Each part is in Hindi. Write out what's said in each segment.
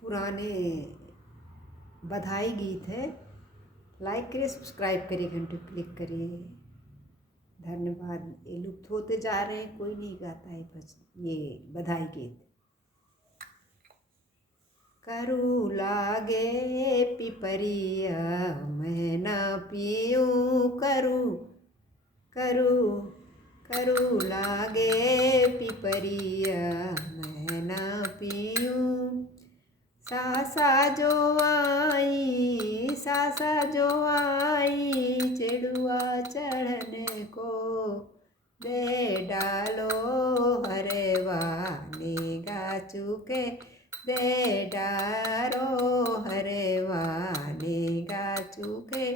पुराने बधाई गीत है। लाइक करिए, सब्सक्राइब करिए, घंटे क्लिक करिए। धन्यवाद। ये लुप्त होते जा रहे हैं, कोई नहीं गाता है बस ये बधाई गीत। करू लागे पिपरिया मैं ना पीऊँ, करू करू करू लागे पिपरिया मैं ना पीऊँ। सासा जो आई, सासा जो आई, चिड़ुआ चढ़ने को दे डालो हरेवा निगाह चुके, दे डारो हरेवा निगाह चुके।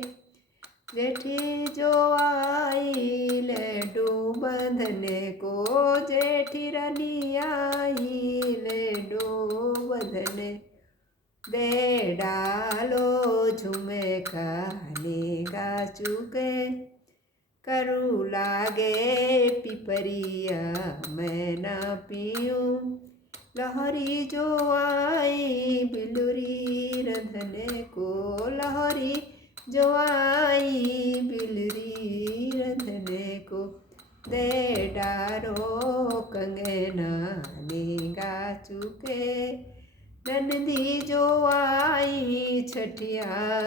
जेठी जो आई लड्डू बंधने को, जेठी रानी आई लड्डू बंधने, दे डालो झूमे का निगाह चुके। करू लागे पिपरिया मैं ना पीऊँ। लहरी जो आई बिलुरी रंधने को, लहरी जो आई बिलरी रंधने को, दे डारो कंगना निगाह चुके। नंदी जो आई छठिया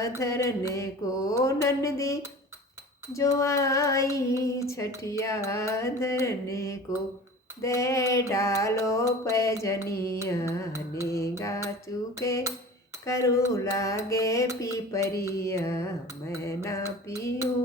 धरने को, नंदी जो आई छठिया धरने को, दे डालो पैजनिया निगाह चुके। करू लागे पिपरिया मैं ना पीऊँ।